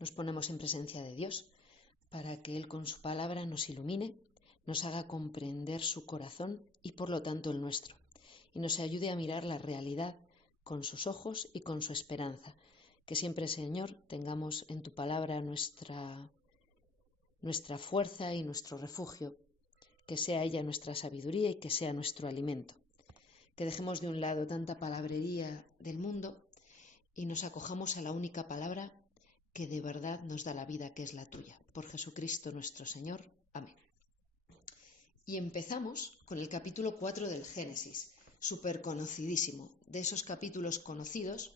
nos ponemos en presencia de Dios para que Él con su palabra nos ilumine, nos haga comprender su corazón y por lo tanto el nuestro, y nos ayude a mirar la realidad con sus ojos y con su esperanza. Que siempre, Señor, tengamos en tu palabra nuestra fuerza y nuestro refugio, que sea ella nuestra sabiduría y que sea nuestro alimento. Que dejemos de un lado tanta palabrería del mundo y nos acojamos a la única palabra que de verdad nos da la vida, que es la tuya. Por Jesucristo nuestro Señor. Amén. Y empezamos con el capítulo 4 del Génesis, súper conocidísimo, de esos capítulos conocidos,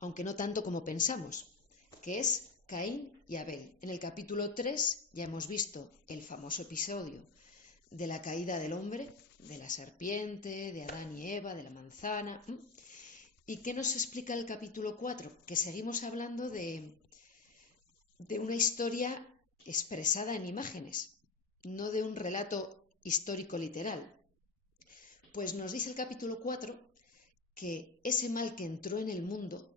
aunque no tanto como pensamos, que es Caín y Abel. En el capítulo 3 ya hemos visto el famoso episodio de la caída del hombre, de la serpiente, de Adán y Eva, de la manzana. ¿Y qué nos explica el capítulo 4? Que seguimos hablando de una historia expresada en imágenes, no de un relato histórico literal. Pues nos dice el capítulo 4 que ese mal que entró en el mundo,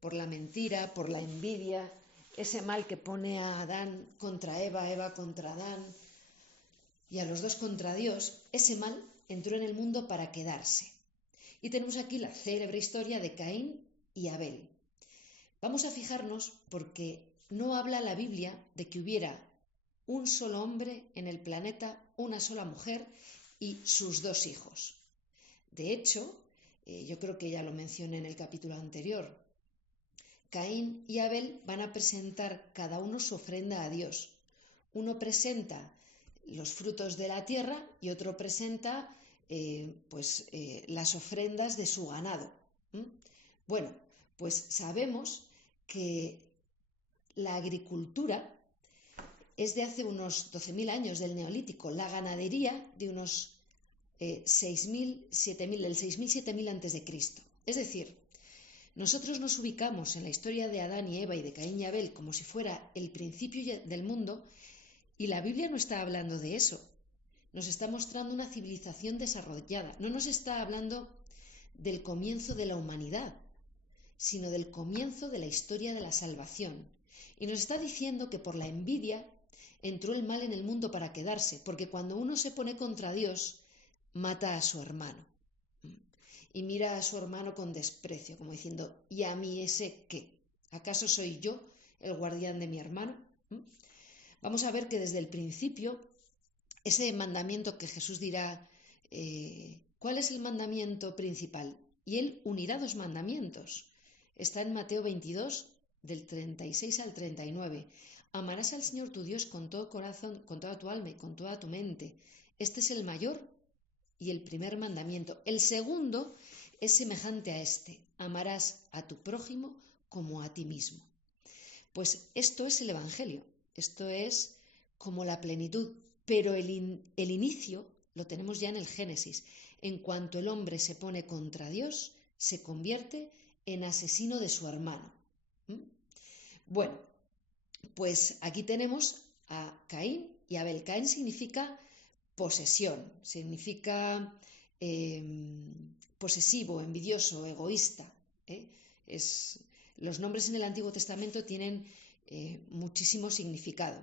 por la mentira, por la envidia, ese mal que pone a Adán contra Eva, Eva contra Adán, y a los dos contra Dios, ese mal entró en el mundo para quedarse. Y tenemos aquí la célebre historia de Caín y Abel. Vamos a fijarnos porque no habla la Biblia de que hubiera un solo hombre en el planeta, una sola mujer y sus dos hijos. De hecho, yo creo que ya lo mencioné en el capítulo anterior, Caín y Abel van a presentar cada uno su ofrenda a Dios. Uno presenta los frutos de la tierra y otro presenta las ofrendas de su ganado. Bueno, pues sabemos que la agricultura es de hace unos 12.000 años, del Neolítico, la ganadería de unos 6.000, 7.000, del 6.000, 7.000 antes de Cristo. Es decir, nosotros nos ubicamos en la historia de Adán y Eva y de Caín y Abel como si fuera el principio del mundo, y la Biblia no está hablando de eso. Nos está mostrando una civilización desarrollada. No nos está hablando del comienzo de la humanidad, sino del comienzo de la historia de la salvación. Y nos está diciendo que por la envidia entró el mal en el mundo para quedarse, porque cuando uno se pone contra Dios, mata a su hermano. Y mira a su hermano con desprecio, como diciendo, ¿y a mí ese qué? ¿Acaso soy yo el guardián de mi hermano? Vamos a ver que desde el principio, ese mandamiento que Jesús dirá, ¿cuál es el mandamiento principal? Y él unirá dos mandamientos. Está en Mateo 22, del 36 al 39. Amarás al Señor tu Dios con todo corazón, con toda tu alma y con toda tu mente. Este es el mayor y el primer mandamiento. El segundo es semejante a este: amarás a tu prójimo como a ti mismo. Pues esto es el Evangelio, esto es como la plenitud, pero el inicio lo tenemos ya en el Génesis. En cuanto el hombre se pone contra Dios, se convierte en asesino de su hermano. Bueno, pues aquí tenemos a Caín y Abel. Caín significa posesión, significa posesivo, envidioso, egoísta. Los nombres en el Antiguo Testamento tienen muchísimo significado.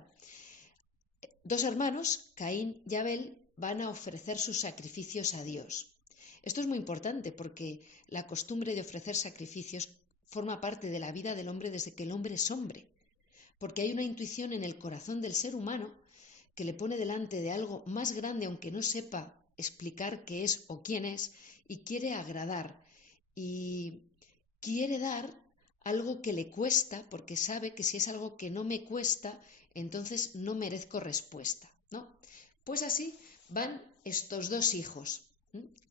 Dos hermanos, Caín y Abel, van a ofrecer sus sacrificios a Dios. Esto es muy importante porque la costumbre de ofrecer sacrificios forma parte de la vida del hombre desde que el hombre es hombre, porque hay una intuición en el corazón del ser humano que le pone delante de algo más grande, aunque no sepa explicar qué es o quién es, y quiere agradar y quiere dar algo que le cuesta, porque sabe que si es algo que no me cuesta, entonces no merezco respuesta, ¿no? Pues así van estos dos hijos,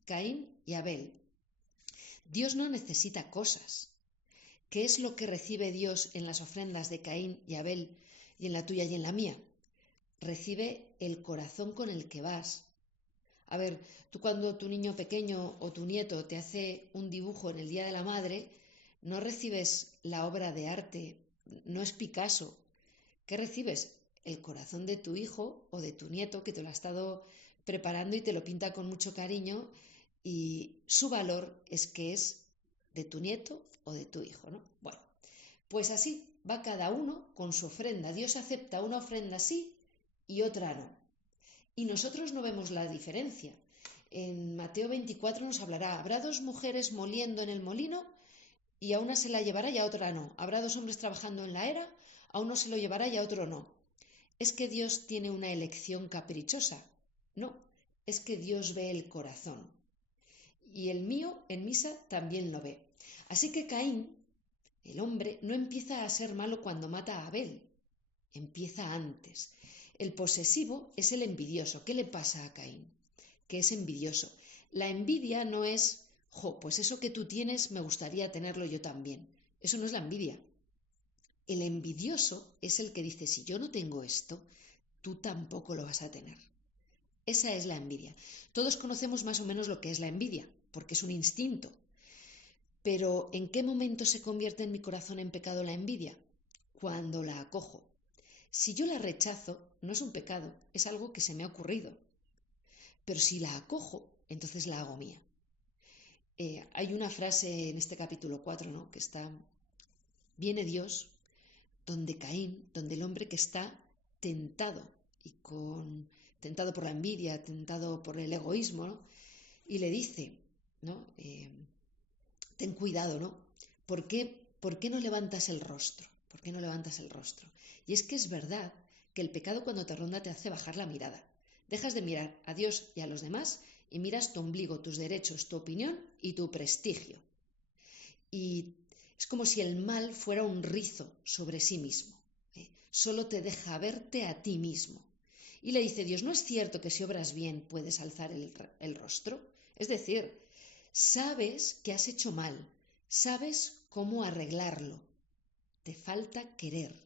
Caín y Abel. Dios no necesita cosas. ¿Qué es lo que recibe Dios en las ofrendas de Caín y Abel y en la tuya y en la mía? Recibe el corazón con el que vas. A ver, tú cuando tu niño pequeño o tu nieto te hace un dibujo en el Día de la Madre, no recibes la obra de arte, no es Picasso. ¿Qué recibes? El corazón de tu hijo o de tu nieto que te lo ha estado preparando y te lo pinta con mucho cariño, y su valor es que es de tu nieto o de tu hijo, ¿no? Bueno, pues así va cada uno con su ofrenda. Dios acepta una ofrenda sí y otra no. Y nosotros no vemos la diferencia. En Mateo 24 nos hablará, habrá dos mujeres moliendo en el molino y a una se la llevará y a otra no. Habrá dos hombres trabajando en la era, a uno se lo llevará y a otro no. ¿Es que Dios tiene una elección caprichosa? No, es que Dios ve el corazón. Y el mío en misa también lo ve. Así que Caín, el hombre, no empieza a ser malo cuando mata a Abel, empieza antes. El posesivo es el envidioso. ¿Qué le pasa a Caín? Que es envidioso. La envidia no es, pues eso que tú tienes me gustaría tenerlo yo también. Eso no es la envidia. El envidioso es el que dice, si yo no tengo esto, tú tampoco lo vas a tener. Esa es la envidia. Todos conocemos más o menos lo que es la envidia, porque es un instinto. Pero ¿en qué momento se convierte en mi corazón en pecado la envidia? Cuando la acojo. Si yo la rechazo, no es un pecado, es algo que se me ha ocurrido. Pero si la acojo, entonces la hago mía. Hay una frase en este capítulo 4, ¿no? Que está, viene Dios, donde Caín, donde el hombre que está tentado, tentado por la envidia, tentado por el egoísmo, ¿no? Y le dice, ¿no? Ten cuidado, ¿no? ¿Por qué no levantas el rostro? ¿Por qué no levantas el rostro? Y es que es verdad que el pecado cuando te ronda te hace bajar la mirada. Dejas de mirar a Dios y a los demás y miras tu ombligo, tus derechos, tu opinión y tu prestigio. Y es como si el mal fuera un rizo sobre sí mismo. Solo te deja verte a ti mismo. Y le dice Dios, ¿no es cierto que si obras bien puedes alzar el rostro? Es decir, sabes que has hecho mal, sabes cómo arreglarlo, te falta querer.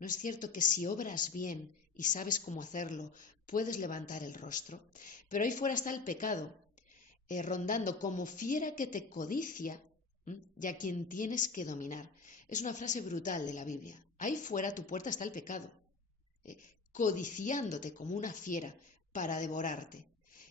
¿No es cierto que si obras bien y sabes cómo hacerlo, puedes levantar el rostro? Pero ahí fuera está el pecado, rondando como fiera que te codicia y a quien tienes que dominar. Es una frase brutal de la Biblia. Ahí fuera a tu puerta está el pecado, codiciándote como una fiera para devorarte.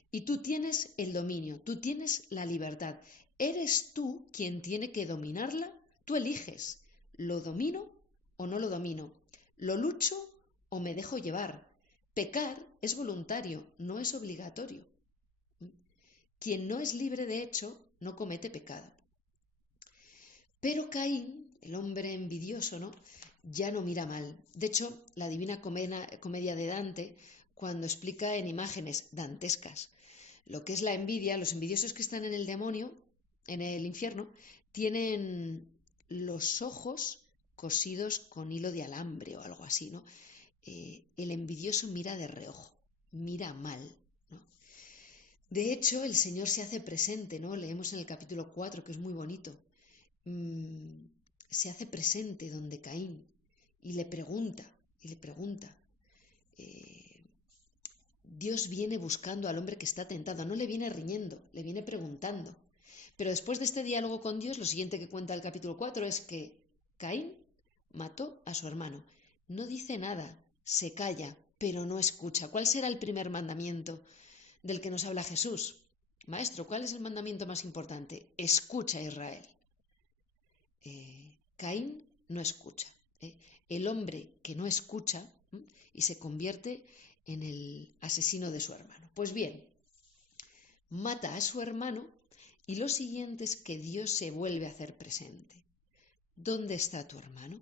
Y tú tienes el dominio, tú tienes la libertad. Eres tú quien tiene que dominarla. Tú eliges, ¿lo domino o no lo domino? ¿Lo lucho o me dejo llevar? Pecar es voluntario, no es obligatorio. Quien no es libre de hecho, no comete pecado. Pero Caín, el hombre envidioso, ¿no? Ya no mira mal. De hecho, la Divina Comedia de Dante, cuando explica en imágenes dantescas lo que es la envidia, los envidiosos que están en el demonio, en el infierno, tienen los ojos cosidos con hilo de alambre o algo así, ¿no? El envidioso mira de reojo, mira mal, ¿no? De hecho, el Señor se hace presente, ¿no? Leemos en el capítulo 4, que es muy bonito. Se hace presente donde Caín y le pregunta, Dios viene buscando al hombre que está tentado, no le viene riñendo, le viene preguntando. Pero después de este diálogo con Dios, lo siguiente que cuenta el capítulo 4 es que Caín mató a su hermano. No dice nada, se calla, pero no escucha. ¿Cuál será el primer mandamiento del que nos habla Jesús? Maestro, ¿cuál es el mandamiento más importante? Escucha, Israel. Caín no escucha. El hombre que no escucha y se convierte en el asesino de su hermano. Pues bien, mata a su hermano y lo siguiente es que Dios se vuelve a hacer presente. ¿Dónde está tu hermano?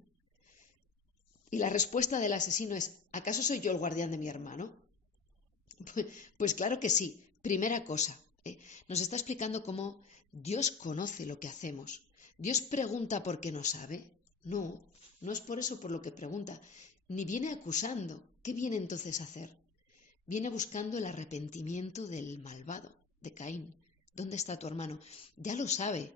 Y la respuesta del asesino es, ¿acaso soy yo el guardián de mi hermano? Pues claro que sí. Primera cosa, nos está explicando cómo Dios conoce lo que hacemos. ¿Dios pregunta por qué no sabe? No, no es por eso por lo que pregunta, ni viene acusando. ¿Qué viene entonces a hacer? Viene buscando el arrepentimiento del malvado, de Caín. ¿Dónde está tu hermano? Ya lo sabe.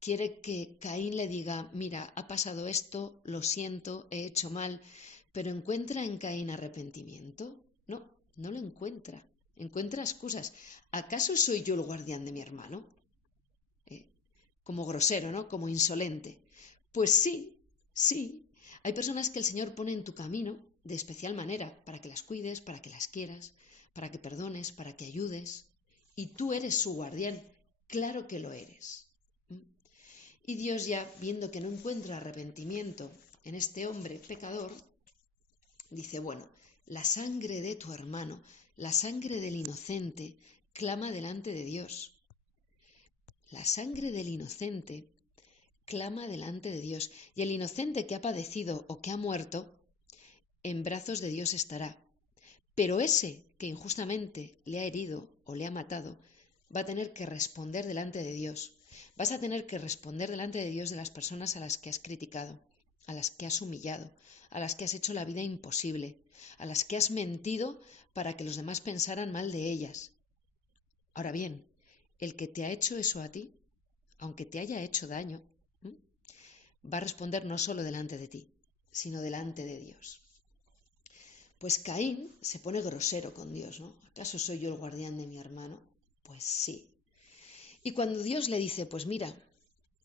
Quiere que Caín le diga, mira, ha pasado esto, lo siento, he hecho mal, pero ¿encuentra en Caín arrepentimiento? No, no lo encuentra. Encuentra excusas. ¿Acaso soy yo el guardián de mi hermano? Como grosero, ¿no? Como insolente. Pues sí, sí. Hay personas que el Señor pone en tu camino de especial manera para que las cuides, para que las quieras, para que perdones, para que ayudes. Y tú eres su guardián. Claro que lo eres. Y Dios, ya viendo que no encuentra arrepentimiento en este hombre pecador, dice, bueno, la sangre de tu hermano, la sangre del inocente, clama delante de Dios. La sangre del inocente clama delante de Dios. Y el inocente que ha padecido o que ha muerto, en brazos de Dios estará. Pero ese que injustamente le ha herido o le ha matado, va a tener que responder delante de Dios. Vas a tener que responder delante de Dios de las personas a las que has criticado, a las que has humillado, a las que has hecho la vida imposible, a las que has mentido para que los demás pensaran mal de ellas. Ahora bien, el que te ha hecho eso a ti, aunque te haya hecho daño, va a responder no solo delante de ti, sino delante de Dios. Pues Caín se pone grosero con Dios, ¿no? ¿Acaso soy yo el guardián de mi hermano? Pues sí. Y cuando Dios le dice, pues mira,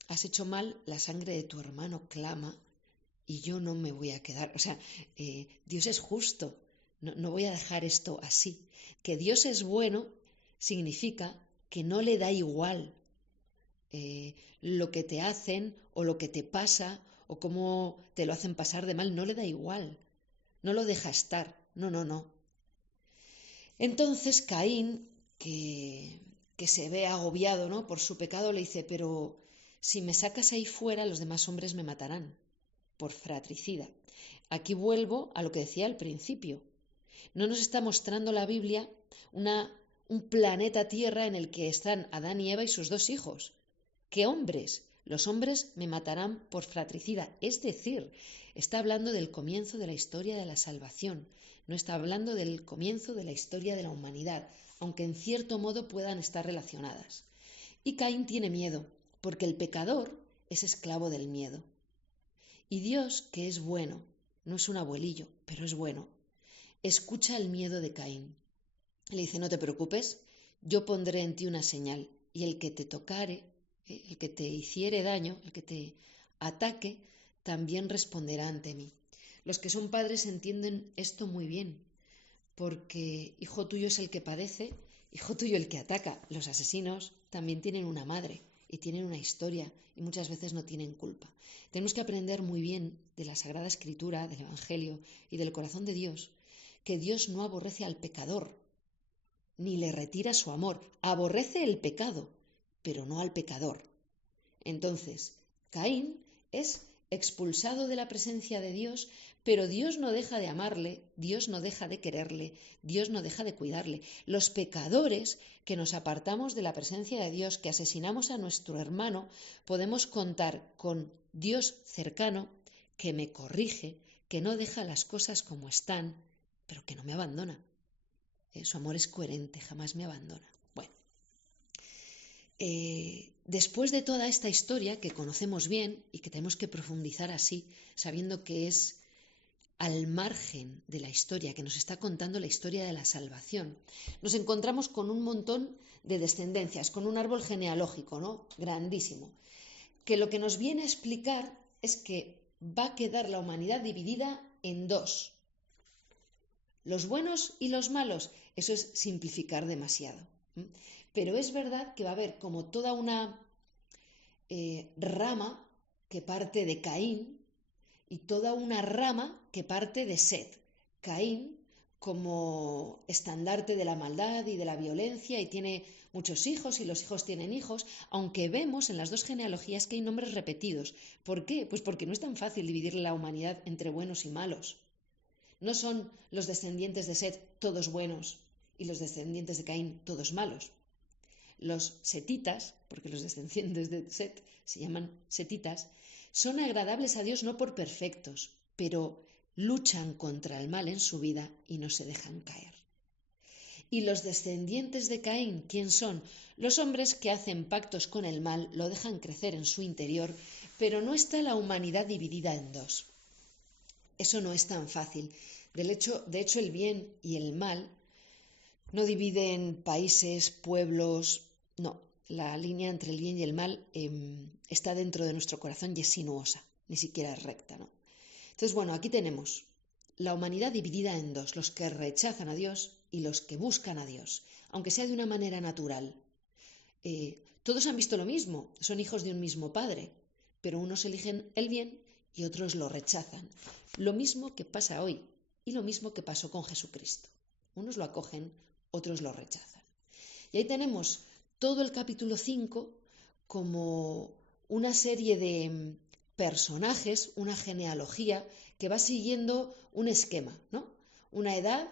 has hecho mal, la sangre de tu hermano clama y yo no me voy a quedar. O sea, Dios es justo, no voy a dejar esto así. Que Dios es bueno significa que no le da igual lo que te hacen o lo que te pasa o cómo te lo hacen pasar de mal, no le da igual. No lo deja estar, no. Entonces Caín, que se ve agobiado, ¿no?, por su pecado, le dice, pero si me sacas ahí fuera, los demás hombres me matarán, por fratricida. Aquí vuelvo a lo que decía al principio. No nos está mostrando la Biblia un planeta Tierra en el que están Adán y Eva y sus 2 hijos. ¿Qué hombres? Los hombres me matarán por fratricida. Es decir, está hablando del comienzo de la historia de la salvación. No está hablando del comienzo de la historia de la humanidad, aunque en cierto modo puedan estar relacionadas. Y Caín tiene miedo, porque el pecador es esclavo del miedo. Y Dios, que es bueno, no es un abuelillo, pero es bueno, escucha el miedo de Caín. Le dice, no te preocupes, yo pondré en ti una señal, y el que te tocare, el que te hiciere daño, el que te ataque, también responderá ante mí. Los que son padres entienden esto muy bien, porque hijo tuyo es el que padece, hijo tuyo el que ataca. Los asesinos también tienen una madre y tienen una historia y muchas veces no tienen culpa. Tenemos que aprender muy bien de la Sagrada Escritura, del Evangelio y del corazón de Dios, que Dios no aborrece al pecador, ni le retira su amor. Aborrece el pecado, pero no al pecador. Entonces, Caín es expulsado de la presencia de Dios, pero Dios no deja de amarle, Dios no deja de quererle, Dios no deja de cuidarle. Los pecadores que nos apartamos de la presencia de Dios, que asesinamos a nuestro hermano, podemos contar con Dios cercano, que me corrige, que no deja las cosas como están, pero que no me abandona. Su amor es coherente, jamás me abandona. Bueno, después de toda esta historia que conocemos bien y que tenemos que profundizar así, sabiendo que es al margen de la historia, que nos está contando la historia de la salvación, nos encontramos con un montón de descendencias, con un árbol genealógico, ¿no?, grandísimo, que lo que nos viene a explicar es que va a quedar la humanidad dividida en 2. Los buenos y los malos. Eso es simplificar demasiado. Pero es verdad que va a haber como toda una rama que parte de Caín y toda una rama que parte de Set. Caín como estandarte de la maldad y de la violencia y tiene muchos hijos y los hijos tienen hijos, aunque vemos en las 2 genealogías que hay nombres repetidos. ¿Por qué? Pues porque no es tan fácil dividir la humanidad entre buenos y malos. No son los descendientes de Set todos buenos y los descendientes de Caín todos malos. Los setitas, porque los descendientes de Set se llaman setitas, son agradables a Dios no por perfectos, pero luchan contra el mal en su vida y no se dejan caer. Y los descendientes de Caín, ¿quién son? Los hombres que hacen pactos con el mal, lo dejan crecer en su interior, pero no está la humanidad dividida en 2. Eso no es tan fácil. De hecho, el bien y el mal no dividen países, pueblos, no. La línea entre el bien y el mal está dentro de nuestro corazón y es sinuosa, ni siquiera es recta, ¿no? Entonces, bueno, aquí tenemos la humanidad dividida en 2, los que rechazan a Dios y los que buscan a Dios, aunque sea de una manera natural. Todos han visto lo mismo, son hijos de un mismo padre, pero unos eligen el bien y otros lo rechazan. Lo mismo que pasa hoy y lo mismo que pasó con Jesucristo. Unos lo acogen, otros lo rechazan. Y ahí tenemos todo el capítulo 5 como una serie de personajes, una genealogía que va siguiendo un esquema, ¿no? Una edad,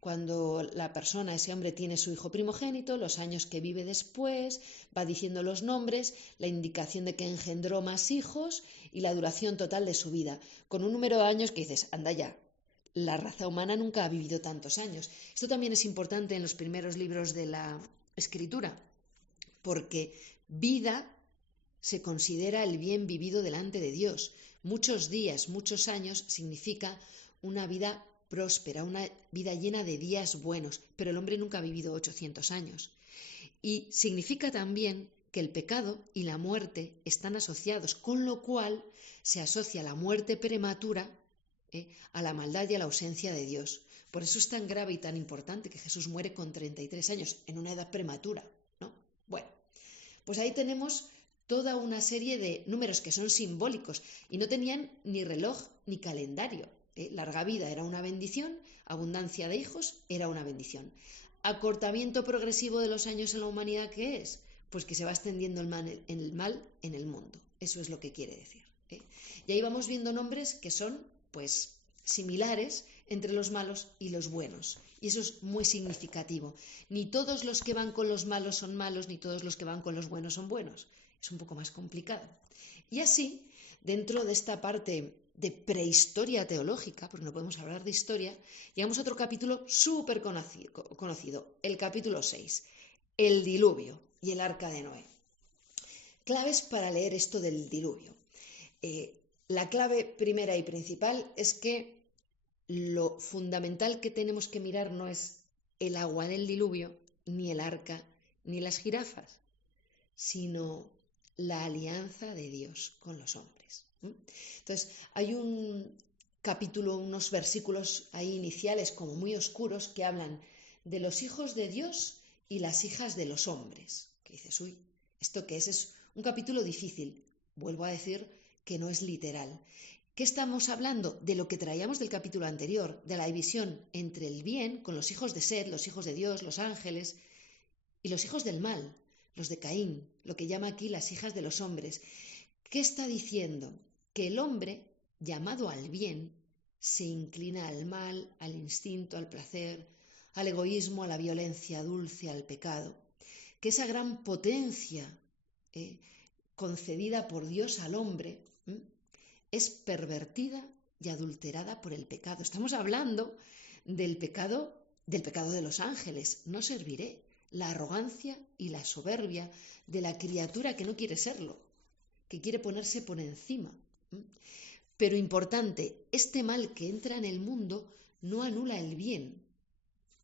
cuando la persona, ese hombre, tiene su hijo primogénito, los años que vive después, va diciendo los nombres, la indicación de que engendró más hijos y la duración total de su vida, con un número de años que dices, anda ya, la raza humana nunca ha vivido tantos años. Esto también es importante en los primeros libros de la escritura, porque vida se considera el bien vivido delante de Dios. Muchos días, muchos años significa una vida próspera, una vida llena de días buenos, pero el hombre nunca ha vivido 800 años. Y significa también que el pecado y la muerte están asociados, con lo cual se asocia la muerte prematura a la maldad y a la ausencia de Dios. Por eso es tan grave y tan importante que Jesús muere con 33 años, en una edad prematura, ¿no? Bueno, pues ahí tenemos toda una serie de números que son simbólicos y no tenían ni reloj ni calendario. Larga vida era una bendición, abundancia de hijos era una bendición. Acortamiento progresivo de los años en la humanidad, ¿qué es? Pues que se va extendiendo el mal en el mundo. Eso es lo que quiere decir. Y ahí vamos viendo nombres que son, pues, similares entre los malos y los buenos. Y eso es muy significativo. Ni todos los que van con los malos son malos, ni todos los que van con los buenos son buenos. Es un poco más complicado. Y así, dentro de esta parte de prehistoria teológica, porque no podemos hablar de historia, llegamos a otro capítulo súper conocido, el capítulo 6, el diluvio y el arca de Noé. Claves para leer esto del diluvio. La clave primera y principal es que lo fundamental que tenemos que mirar no es el agua del diluvio, ni el arca, ni las jirafas, sino la alianza de Dios con los hombres. Entonces, hay un capítulo, unos versículos ahí iniciales como muy oscuros que hablan de los hijos de Dios y las hijas de los hombres. Que dices, uy, ¿esto qué es? Es un capítulo difícil. Vuelvo a decir que no es literal. ¿Qué estamos hablando? De lo que traíamos del capítulo anterior, de la división entre el bien, con los hijos de Set, los hijos de Dios, los ángeles, y los hijos del mal, los de Caín, lo que llama aquí las hijas de los hombres. ¿Qué está diciendo? Que el hombre, llamado al bien, se inclina al mal, al instinto, al placer, al egoísmo, a la violencia dulce, al pecado. Que esa gran potencia concedida por Dios al hombre es pervertida y adulterada por el pecado. Estamos hablando del pecado de los ángeles. No serviré. La arrogancia y la soberbia de la criatura que no quiere serlo, que quiere ponerse por encima. Pero importante, este mal que entra en el mundo no anula el bien,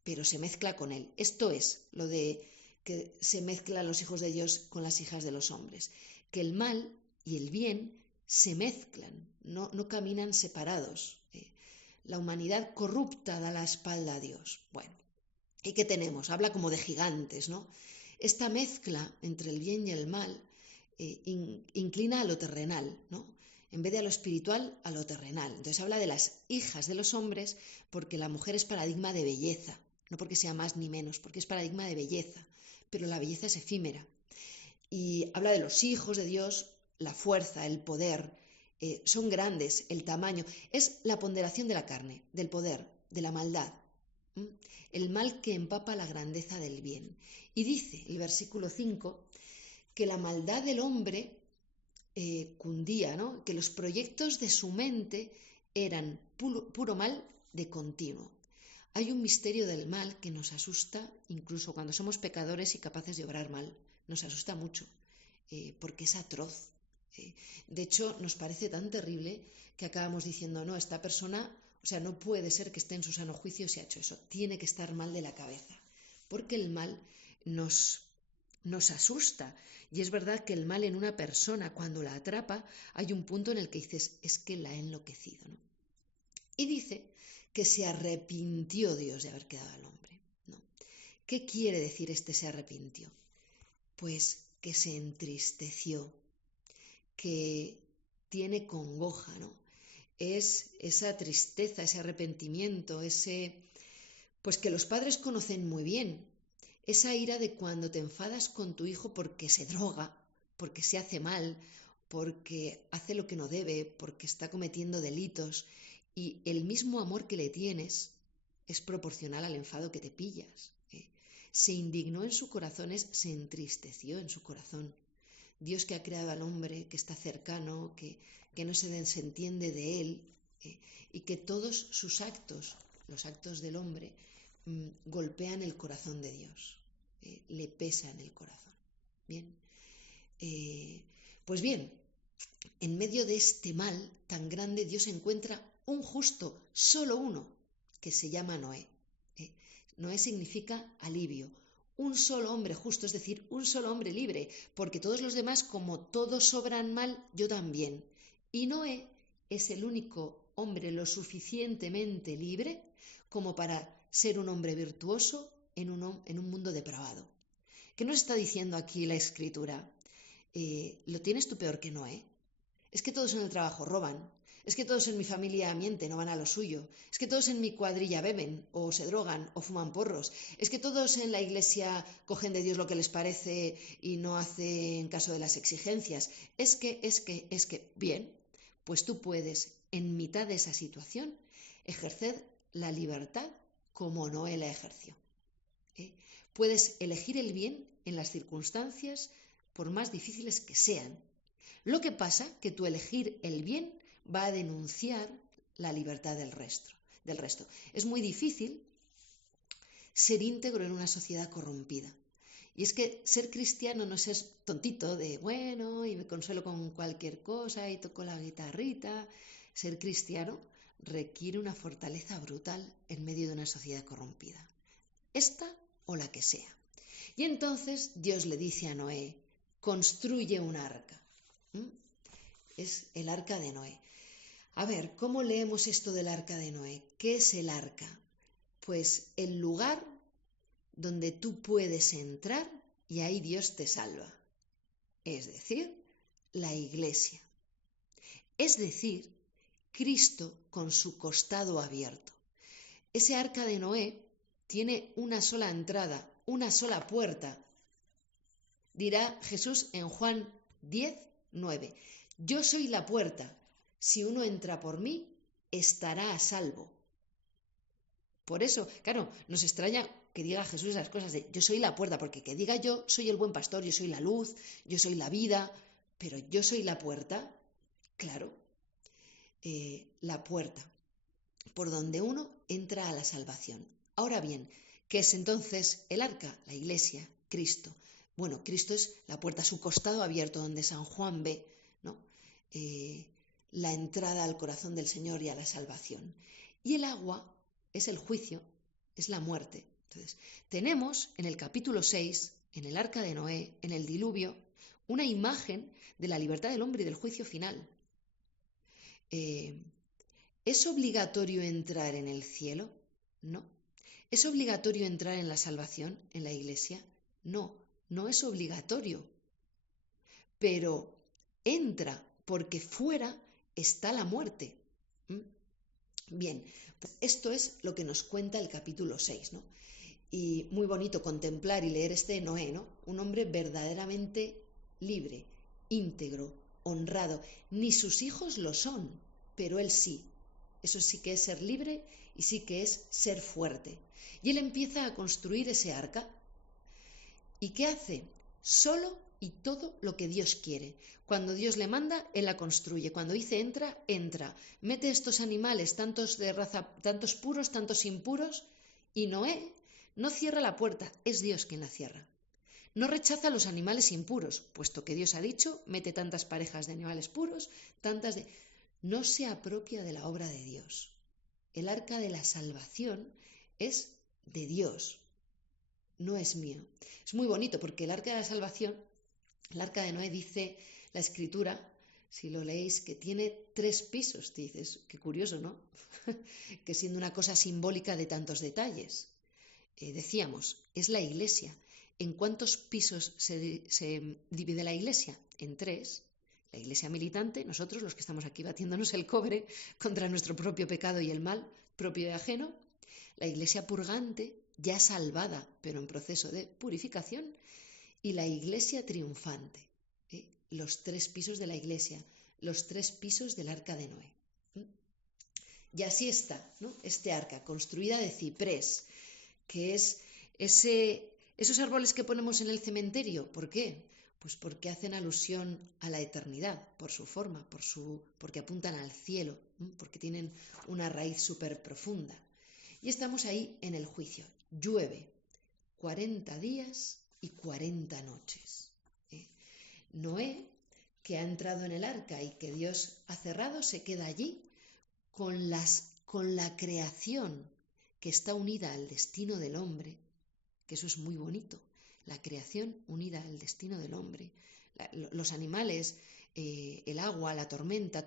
pero se mezcla con él. Esto es lo de que se mezclan los hijos de Dios con las hijas de los hombres, que el mal y el bien se mezclan, no caminan separados. La humanidad corrupta da la espalda a Dios. Bueno, ¿y qué tenemos? Habla como de gigantes, ¿no? Esta mezcla entre el bien y el mal inclina a lo terrenal, ¿no? En vez de a lo espiritual, a lo terrenal. Entonces habla de las hijas de los hombres porque la mujer es paradigma de belleza, no porque sea más ni menos, porque es paradigma de belleza, pero la belleza es efímera. Y habla de los hijos de Dios, la fuerza, el poder, son grandes, el tamaño, es la ponderación de la carne, del poder, de la maldad. El mal que empapa la grandeza del bien. Y dice el versículo 5 que la maldad del hombre cundía, ¿no? Que los proyectos de su mente eran puro mal de continuo. Hay un misterio del mal que nos asusta incluso cuando somos pecadores y capaces de obrar mal. Nos asusta mucho porque es atroz. De hecho, nos parece tan terrible que acabamos diciendo, no, esta persona, o sea, no puede ser que esté en su sano juicio si ha hecho eso. Tiene que estar mal de la cabeza. Porque el mal nos asusta. Y es verdad que el mal en una persona, cuando la atrapa, hay un punto en el que dices, es que la ha enloquecido, ¿no? Y dice que se arrepintió Dios de haber quedado al hombre, ¿no? ¿Qué quiere decir se arrepintió? Pues que se entristeció, que tiene congoja, ¿no? Es esa tristeza, ese arrepentimiento, pues que los padres conocen muy bien, esa ira de cuando te enfadas con tu hijo porque se droga, porque se hace mal, porque hace lo que no debe, porque está cometiendo delitos, y el mismo amor que le tienes es proporcional al enfado que te pillas. Se indignó en su corazón, se entristeció en su corazón. Dios que ha creado al hombre, que está cercano, que no se desentiende de él, y que todos sus actos, los actos del hombre, golpean el corazón de Dios, le pesa en el corazón. Bien, pues bien, en medio de este mal tan grande, Dios encuentra un justo, solo uno, que se llama Noé. Noé significa alivio. Un solo hombre justo, es decir, un solo hombre libre, porque todos los demás, como todos obran mal, yo también. Y Noé es el único hombre lo suficientemente libre como para ser un hombre virtuoso en un mundo depravado. ¿Qué nos está diciendo aquí la Escritura? ¿Lo tienes tú peor que Noé? Es que todos en el trabajo roban, es que todos en mi familia mienten o van a lo suyo, es que todos en mi cuadrilla beben o se drogan o fuman porros, es que todos en la iglesia cogen de Dios lo que les parece y no hacen caso de las exigencias. Es que, bien, pues tú puedes, en mitad de esa situación, ejercer la libertad como Noé la ejerció. Puedes elegir el bien en las circunstancias, por más difíciles que sean. Lo que pasa que tu elegir el bien va a denunciar la libertad del resto. Es muy difícil ser íntegro en una sociedad corrompida. Y es que ser cristiano no es ser tontito de, bueno, y me consuelo con cualquier cosa y toco la guitarrita. Ser cristiano requiere una fortaleza brutal en medio de una sociedad corrompida. Esta o la que sea. Y entonces Dios le dice a Noé, construye un arca. Es el arca de Noé. A ver, ¿cómo leemos esto del arca de Noé? ¿Qué es el arca? Pues el lugar donde tú puedes entrar y ahí Dios te salva. Es decir, la iglesia. Es decir, Cristo con su costado abierto. Ese arca de Noé tiene una sola entrada, una sola puerta. Dirá Jesús en Juan 10:9. Yo soy la puerta. Si uno entra por mí, estará a salvo. Por eso, claro, nos extraña que diga Jesús esas cosas de yo soy la puerta, porque que diga yo soy el buen pastor, yo soy la luz, yo soy la vida, pero yo soy la puerta, claro, la puerta por donde uno entra a la salvación. Ahora bien, ¿qué es entonces el arca? La iglesia, Cristo. Bueno, Cristo es la puerta, su costado abierto, donde San Juan ve, ¿no? La entrada al corazón del Señor y a la salvación. Y el agua es el juicio, es la muerte. Entonces, tenemos en el capítulo 6, en el arca de Noé, en el diluvio, una imagen de la libertad del hombre y del juicio final. ¿Es obligatorio entrar en el cielo? No. ¿Es obligatorio entrar en la salvación, en la iglesia? No, no es obligatorio. Pero entra porque fuera está la muerte. Bien, pues esto es lo que nos cuenta el capítulo 6, ¿no? Y muy bonito contemplar y leer este Noé, ¿no? Un hombre verdaderamente libre, íntegro, honrado. Ni sus hijos lo son, pero él sí. Eso sí que es ser libre y sí que es ser fuerte. Y él empieza a construir ese arca. ¿Y qué hace? Solo y todo lo que Dios quiere. Cuando Dios le manda, Él la construye. Cuando dice entra, entra. Mete estos animales, tantos de raza, tantos puros, tantos impuros, y Noé no cierra la puerta, es Dios quien la cierra. No rechaza los animales impuros, puesto que Dios ha dicho, mete tantas parejas de animales puros, tantas de... No se apropia de la obra de Dios. El arca de la salvación es de Dios, no es mío. Es muy bonito porque el arca de la salvación, el arca de Noé, dice la escritura, si lo leéis, que tiene 3 pisos. Te dices, qué curioso, ¿no? Que siendo una cosa simbólica de tantos detalles. Decíamos, es la iglesia. ¿En cuántos pisos se divide la iglesia? En 3. La iglesia militante, nosotros los que estamos aquí batiéndonos el cobre contra nuestro propio pecado y el mal propio y ajeno. La iglesia purgante, ya salvada, pero en proceso de purificación. Y la iglesia triunfante, los 3 pisos de la iglesia, los 3 pisos del arca de Noé. Y así está, ¿no? Este arca, construida de ciprés, que es esos árboles que ponemos en el cementerio. ¿Por qué? Pues porque hacen alusión a la eternidad, por su forma, porque apuntan al cielo, porque tienen una raíz súper profunda. Y estamos ahí en el juicio. Llueve 40 días y 40 noches. Noé, que ha entrado en el arca y que Dios ha cerrado, se queda allí con la creación que está unida al destino del hombre, que eso es muy bonito, la creación unida al destino del hombre. Los animales, el agua, la tormenta,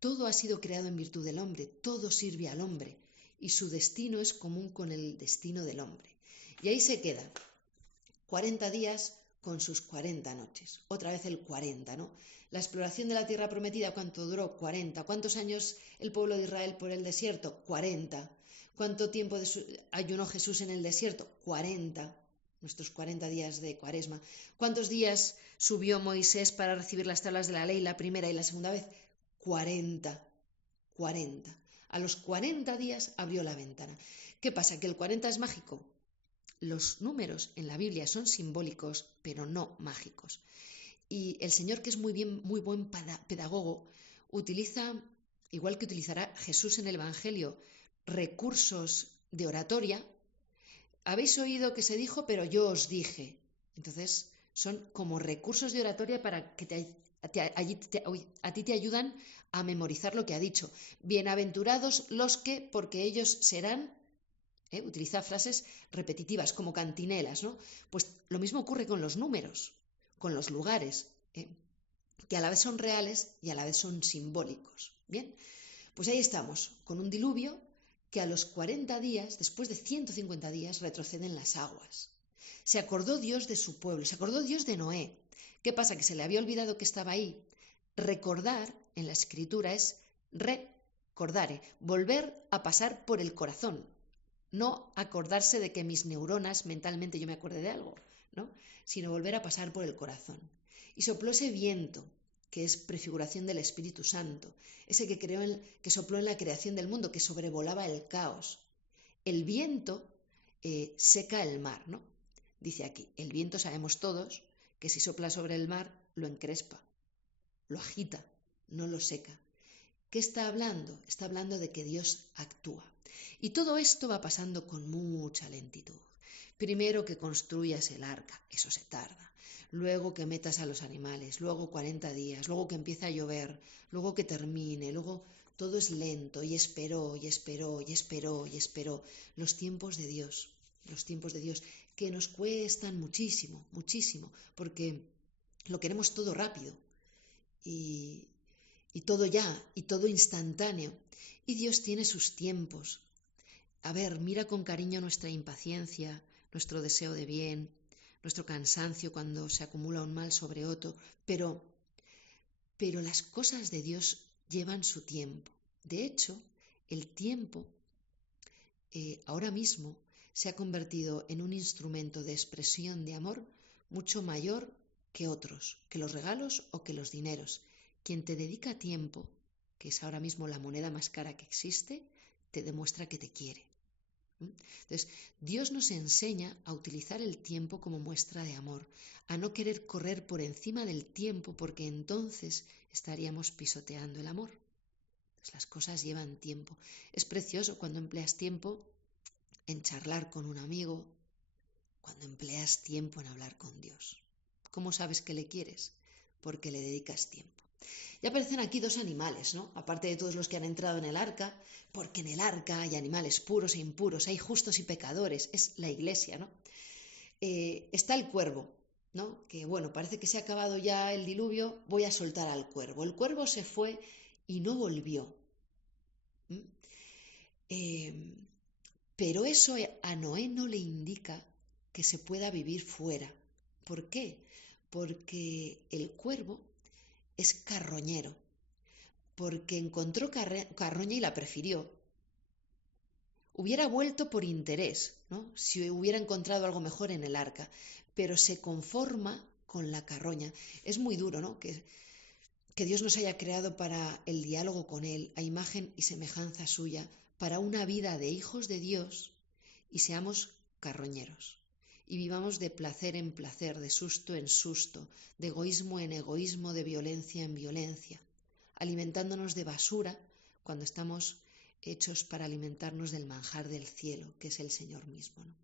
todo ha sido creado en virtud del hombre, todo sirve al hombre y su destino es común con el destino del hombre. Y ahí se queda 40 días con sus 40 noches. Otra vez el 40, ¿no? La exploración de la tierra prometida, ¿cuánto duró? 40. ¿Cuántos años el pueblo de Israel por el desierto? 40. ¿Cuánto tiempo ayunó Jesús en el desierto? 40. Nuestros 40 días de Cuaresma. ¿Cuántos días subió Moisés para recibir las tablas de la ley la primera y la segunda vez? 40. 40. A los 40 días abrió la ventana. ¿Qué pasa? ¿Que el 40 es mágico? Los números en la Biblia son simbólicos, pero no mágicos. Y el Señor, que es muy buen pedagogo, utiliza, igual que utilizará Jesús en el Evangelio, recursos de oratoria. Habéis oído que se dijo, pero yo os dije. Entonces, son como recursos de oratoria para que a ti te ayudan a memorizar lo que ha dicho. Bienaventurados los que, porque ellos serán... utiliza frases repetitivas como cantinelas, ¿no? Pues lo mismo ocurre con los números, con los lugares, que a la vez son reales y a la vez son simbólicos. Bien, pues ahí estamos, con un diluvio que a los 40 días, después de 150 días, retroceden las aguas. Se acordó Dios de su pueblo, se acordó Dios de Noé. ¿Qué pasa? Que se le había olvidado que estaba ahí. Recordar en la escritura es recordare, volver a pasar por el corazón. No acordarse de que mis neuronas mentalmente yo me acuerde de algo, ¿no? Sino volver a pasar por el corazón. Y sopló ese viento, que es prefiguración del Espíritu Santo, ese que sopló en la creación del mundo, que sobrevolaba el caos. El viento seca el mar, ¿no? Dice aquí, el viento sabemos todos que si sopla sobre el mar lo encrespa, lo agita, no lo seca. ¿Qué está hablando? Está hablando de que Dios actúa. Y todo esto va pasando con mucha lentitud. Primero que construyas el arca, eso se tarda. Luego que metas a los animales, luego 40 días, luego que empieza a llover, luego que termine, luego todo es lento y esperó, y esperó, y esperó, y esperó. Los tiempos de Dios, que nos cuestan muchísimo, muchísimo, porque lo queremos todo rápido y todo ya, y todo instantáneo. Y Dios tiene sus tiempos. A ver, mira con cariño nuestra impaciencia, nuestro deseo de bien, nuestro cansancio cuando se acumula un mal sobre otro, pero las cosas de Dios llevan su tiempo. De hecho, el tiempo ahora mismo se ha convertido en un instrumento de expresión de amor mucho mayor que otros, que los regalos o que los dineros. Quien te dedica tiempo, que es ahora mismo la moneda más cara que existe, te demuestra que te quiere. Entonces, Dios nos enseña a utilizar el tiempo como muestra de amor, a no querer correr por encima del tiempo porque entonces estaríamos pisoteando el amor. Pues las cosas llevan tiempo. Es precioso cuando empleas tiempo en charlar con un amigo, cuando empleas tiempo en hablar con Dios. ¿Cómo sabes que le quieres? Porque le dedicas tiempo. Y aparecen aquí 2 animales, ¿no? Aparte de todos los que han entrado en el arca, porque en el arca hay animales puros e impuros, hay justos y pecadores, es la iglesia, ¿no? Está el cuervo, ¿no? Que bueno, parece que se ha acabado ya el diluvio, voy a soltar al cuervo. El cuervo se fue y no volvió. Pero eso a Noé no le indica que se pueda vivir fuera. ¿Por qué? Porque el cuervo es carroñero, porque encontró carroña y la prefirió. Hubiera vuelto por interés, ¿no? Si hubiera encontrado algo mejor en el arca, pero se conforma con la carroña. Es muy duro, ¿no? Que Dios nos haya creado para el diálogo con Él, a imagen y semejanza suya, para una vida de hijos de Dios y seamos carroñeros. Y vivamos de placer en placer, de susto en susto, de egoísmo en egoísmo, de violencia en violencia, alimentándonos de basura cuando estamos hechos para alimentarnos del manjar del cielo, que es el Señor mismo, ¿no?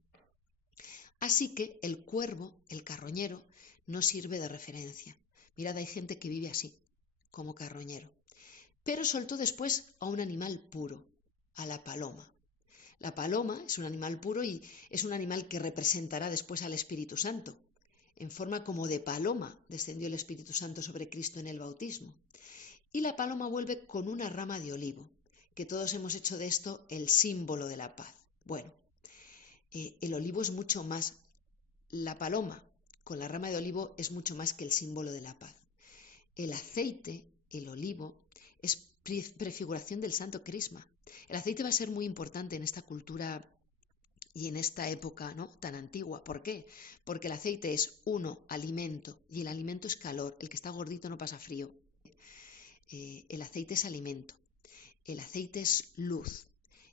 Así que el cuervo, el carroñero, no sirve de referencia. Mirad, hay gente que vive así, como carroñero. Pero soltó después a un animal puro, a la paloma. La paloma es un animal puro y es un animal que representará después al Espíritu Santo. En forma como de paloma descendió el Espíritu Santo sobre Cristo en el bautismo. Y la paloma vuelve con una rama de olivo, que todos hemos hecho de esto el símbolo de la paz. Bueno, el olivo es mucho más, la paloma con la rama de olivo es mucho más que el símbolo de la paz. El aceite, el olivo, es prefiguración del Santo Crisma. El aceite va a ser muy importante en esta cultura y en esta época, ¿no?, tan antigua. ¿Por qué? Porque el aceite es, uno, alimento, y el alimento es calor. El que está gordito no pasa frío. El aceite es alimento. El aceite es luz.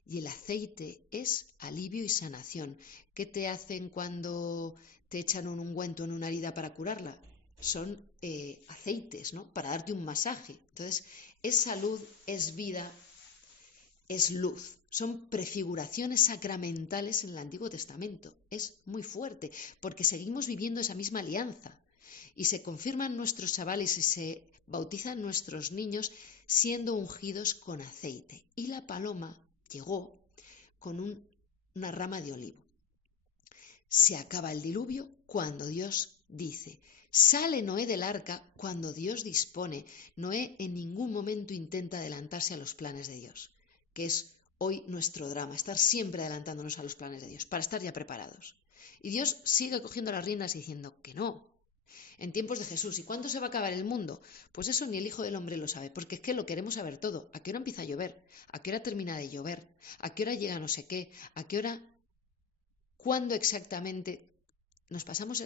Y el aceite es alivio y sanación. ¿Qué te hacen cuando te echan un ungüento en una herida para curarla? Son aceites, ¿no?, para darte un masaje. Entonces, es salud, es vida, es luz. Son prefiguraciones sacramentales en el Antiguo Testamento. Es muy fuerte, porque seguimos viviendo esa misma alianza. Y se confirman nuestros chavales y se bautizan nuestros niños siendo ungidos con aceite. Y la paloma llegó con una rama de olivo. Se acaba el diluvio cuando Dios dice. Sale Noé del arca cuando Dios dispone. Noé en ningún momento intenta adelantarse a los planes de Dios, que es hoy nuestro drama, estar siempre adelantándonos a los planes de Dios, para estar ya preparados. Y Dios sigue cogiendo las riendas y diciendo que no. En tiempos de Jesús, ¿y cuándo se va a acabar el mundo? Pues eso ni el Hijo del Hombre lo sabe, porque es que lo queremos saber todo. ¿A qué hora empieza a llover? ¿A qué hora termina de llover? ¿A qué hora llega no sé qué? ¿A qué hora? ¿Cuándo exactamente? Nos pasamos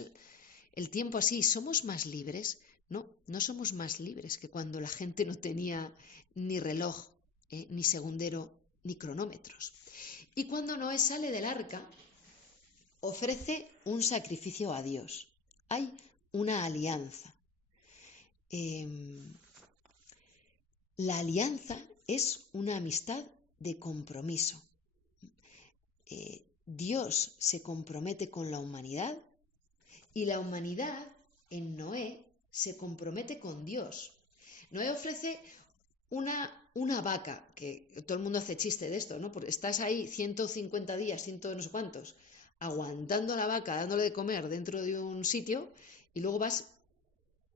el tiempo así. ¿Somos más libres? No, no somos más libres que cuando la gente no tenía ni reloj, ni segundero, ni cronómetros. Y cuando Noé sale del arca, ofrece un sacrificio a Dios. Hay una alianza. La alianza es una amistad de compromiso. Dios se compromete con la humanidad y la humanidad en Noé se compromete con Dios. Noé ofrece una vaca, que todo el mundo hace chiste de esto, ¿no? Porque estás ahí 150 días, no sé cuántos, aguantando a la vaca, dándole de comer dentro de un sitio y luego vas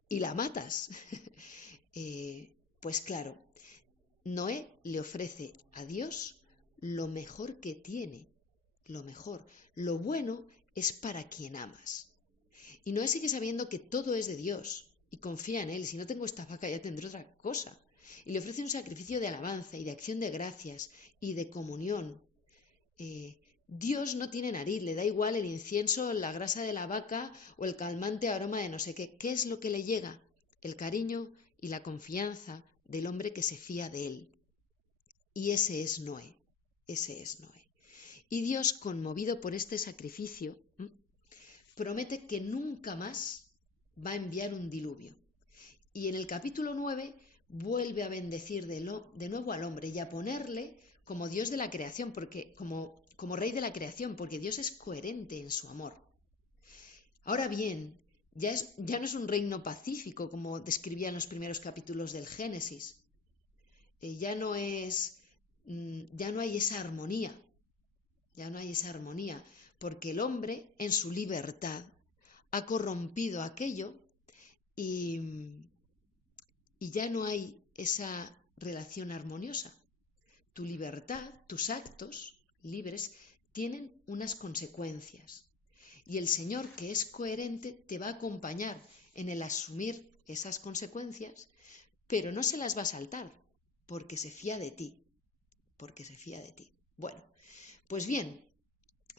y la matas. Pues claro, Noé le ofrece a Dios lo mejor que tiene, lo mejor. Lo bueno es para quien amas. Y Noé sigue sabiendo que todo es de Dios y confía en Él. Si no tengo esta vaca ya tendré otra cosa. Y le ofrece un sacrificio de alabanza y de acción de gracias y de comunión. Dios no tiene nariz, le da igual el incienso, la grasa de la vaca o el calmante aroma de no sé qué. ¿Qué es lo que le llega? El cariño y la confianza del hombre que se fía de él. Y ese es Noé, ese es Noé. Y Dios, conmovido por este sacrificio, promete que nunca más va a enviar un diluvio. Y en el capítulo 9 vuelve a bendecir de nuevo al hombre y a ponerle como Dios de la creación, porque como rey de la creación, porque Dios es coherente en su amor. Ahora bien, ya no es un reino pacífico como describía en los primeros capítulos del Génesis. Ya no hay esa armonía, porque el hombre en su libertad ha corrompido aquello y ya no hay esa relación armoniosa. Tu libertad, tus actos libres tienen unas consecuencias. Y el Señor, que es coherente, te va a acompañar en el asumir esas consecuencias, pero no se las va a saltar, porque se fía de ti, porque se fía de ti. Bueno, pues bien,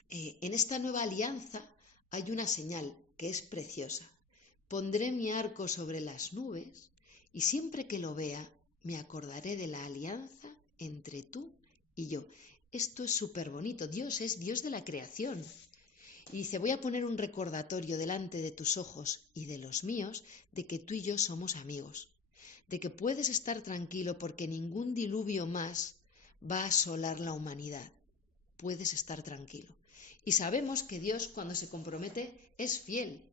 en esta nueva alianza hay una señal que es preciosa. Pondré mi arco sobre las nubes y siempre que lo vea me acordaré de la alianza entre tú y yo. Esto es súper bonito. Dios es Dios de la creación. Y dice, voy a poner un recordatorio delante de tus ojos y de los míos de que tú y yo somos amigos, de que puedes estar tranquilo porque ningún diluvio más va a asolar la humanidad. Puedes estar tranquilo. Y sabemos que Dios, cuando se compromete, es fiel.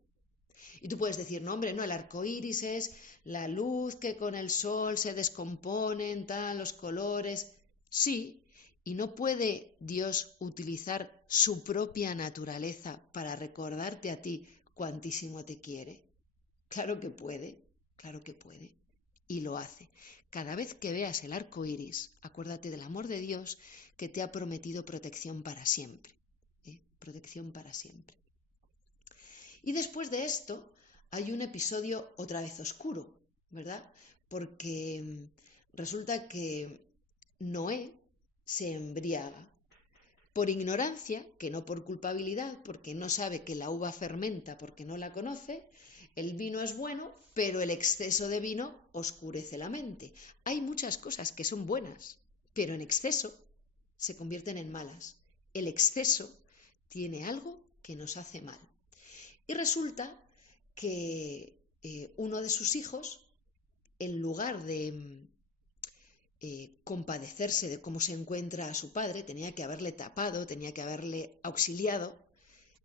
Y tú puedes decir, no, hombre, no, el arco iris es la luz que con el sol se descomponen, tal, los colores. Sí, y no puede Dios utilizar su propia naturaleza para recordarte a ti cuantísimo te quiere. Claro que puede, claro que puede. Y lo hace. Cada vez que veas el arco iris, acuérdate del amor de Dios que te ha prometido protección para siempre. Protección para siempre. Y después de esto hay un episodio otra vez oscuro, ¿verdad? Porque resulta que Noé se embriaga por ignorancia, que no por culpabilidad, porque no sabe que la uva fermenta porque no la conoce. El vino es bueno, pero el exceso de vino oscurece la mente. Hay muchas cosas que son buenas, pero en exceso se convierten en malas. El exceso tiene algo que nos hace mal. Y resulta que uno de sus hijos, en lugar de compadecerse de cómo se encuentra a su padre, tenía que haberle tapado, tenía que haberle auxiliado,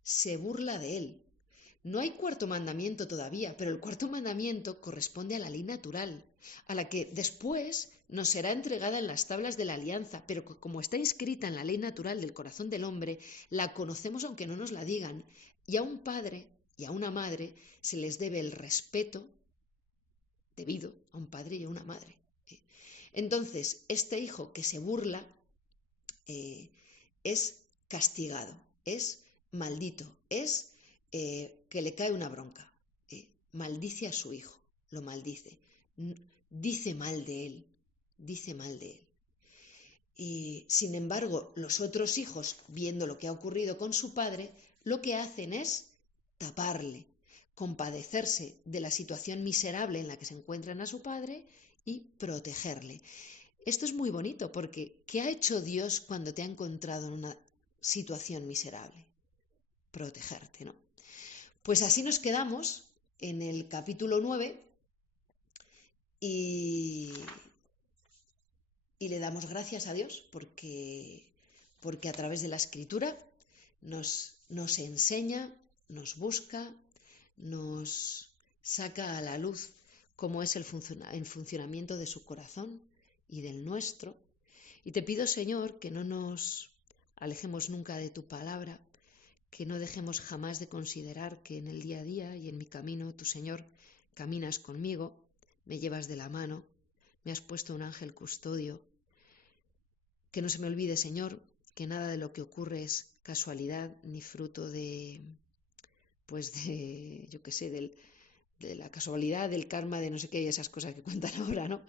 se burla de él. No hay cuarto mandamiento todavía, pero el cuarto mandamiento corresponde a la ley natural, a la que después nos será entregada en las tablas de la alianza, pero como está inscrita en la ley natural del corazón del hombre, la conocemos aunque no nos la digan, y a un padre y a una madre se les debe el respeto debido a un padre y a una madre. Entonces, este hijo que se burla es castigado, es maldito, es que le cae una bronca. Maldice a su hijo, lo maldice, dice mal de él, dice mal de él. Y sin embargo, los otros hijos, viendo lo que ha ocurrido con su padre, lo que hacen es taparle, compadecerse de la situación miserable en la que se encuentran a su padre y protegerle. Esto es muy bonito porque ¿qué ha hecho Dios cuando te ha encontrado en una situación miserable? Protegerte, ¿no? Pues así nos quedamos en el capítulo 9 y le damos gracias a Dios porque a través de la escritura nos enseña, nos busca, nos saca a la luz cómo es el funcionamiento de su corazón y del nuestro. Y te pido, Señor, que no nos alejemos nunca de tu palabra, que no dejemos jamás de considerar que en el día a día y en mi camino, tu Señor, caminas conmigo, me llevas de la mano, me has puesto un ángel custodio. Que no se me olvide, Señor, que nada de lo que ocurre es casualidad ni fruto yo qué sé, de la casualidad, del karma, de no sé qué, y esas cosas que cuentan ahora, ¿no?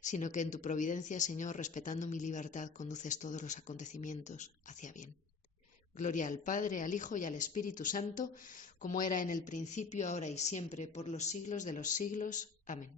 Sino que en tu providencia, Señor, respetando mi libertad, conduces todos los acontecimientos hacia bien. Gloria al Padre, al Hijo y al Espíritu Santo, como era en el principio, ahora y siempre, por los siglos de los siglos. Amén.